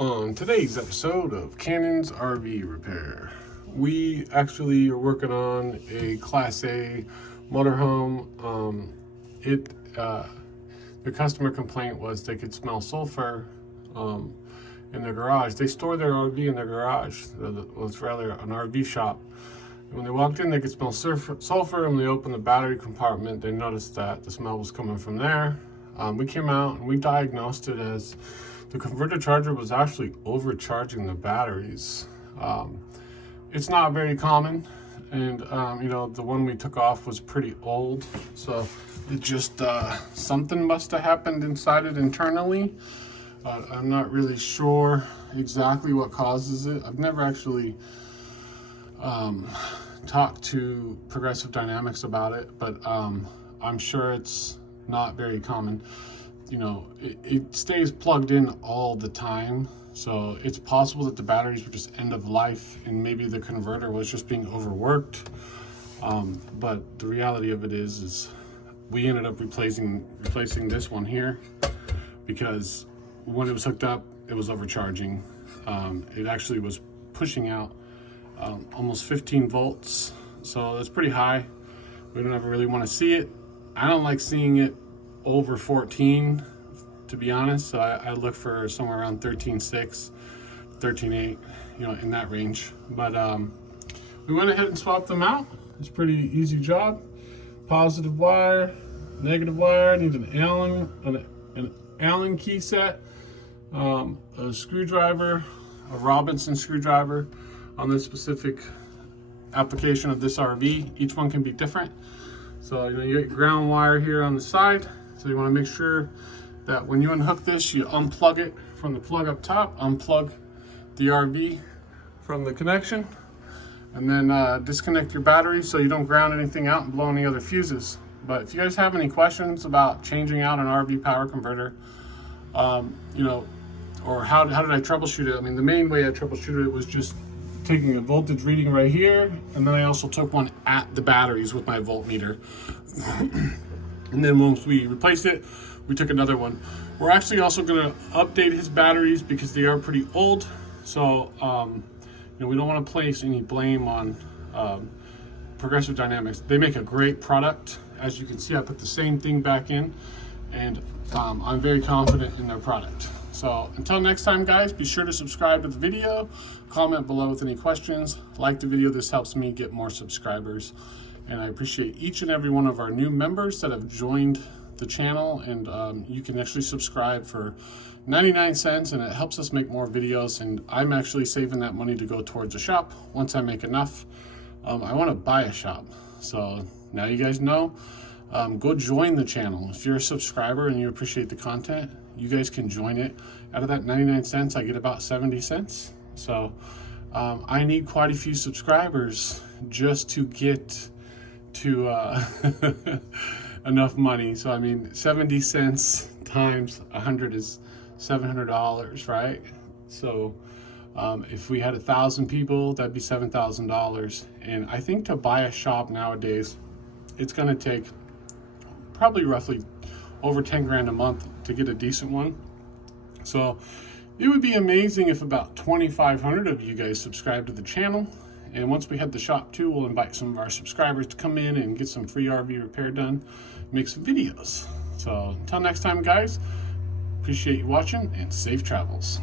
On today's episode of Cannon's RV Repair, we actually are working on a Class A motorhome. The customer complaint was they could smell sulfur in their garage. They store their RV in their garage. It was rather an RV shop. And when they walked in, they could smell sulfur, and when they opened the battery compartment, they noticed that the smell was coming from there. We came out and we diagnosed it as the converter charger was actually overcharging the batteries. It's not very common, and the one we took off was pretty old, so it just something must have happened inside it internally. I'm not really sure exactly what causes it. I've never actually talked to Progressive Dynamics about it, but I'm sure it's not very common. It stays plugged in all the time, so it's possible that the batteries were just end of life and maybe the converter was just being overworked. But the reality of it is we ended up replacing this one here because when it was hooked up, it was overcharging. It actually was pushing out almost 15 volts, so that's pretty high. We don't ever really want to see it. I don't like seeing it over 14, to be honest, so I look for somewhere around 13.6, 13.8, in that range. But we went ahead and swapped them out. It's a pretty easy job. Positive wire, negative wire, need an Allen key set, a screwdriver, a Robinson screwdriver on this specific application of this RV. Each one can be different. So you get ground wire here on the side. So you want to make sure that when you unhook this, you unplug it from the plug up top, unplug the RV from the connection, and then disconnect your battery so you don't ground anything out and blow any other fuses. But if you guys have any questions about changing out an RV power converter, or how did I troubleshoot it? I mean, the main way I troubleshooted it was just taking a voltage reading right here, and then I also took one at the batteries with my voltmeter. And then once we replaced it, we took another one. We're actually also going to update his batteries because they are pretty old. So, we don't want to place any blame on Progressive Dynamics. They make a great product. As you can see, I put the same thing back in, and I'm very confident in their product. So until next time, guys, be sure to subscribe to the video, comment below with any questions, like the video. This helps me get more subscribers. And I appreciate each and every one of our new members that have joined the channel, and you can actually subscribe for 99 cents, and it helps us make more videos, and I'm actually saving that money to go towards a shop once I make enough. I want to buy a shop, so now you guys know. Go join the channel. If you're a subscriber and you appreciate the content, you guys can join it. Out of that 99 cents, I get about 70 cents. So I need quite a few subscribers just to get to enough money. So I mean, 70 cents times 100 is $700, right? So if we had 1,000 people, that'd be $7,000. And I think to buy a shop nowadays, it's going to take probably roughly over 10 grand a month to get a decent one. So it would be amazing if about 2,500 of you guys subscribe to the channel. And once we have the shop too, we'll invite some of our subscribers to come in and get some free RV repair done, make some videos. So until next time, guys, appreciate you watching and safe travels.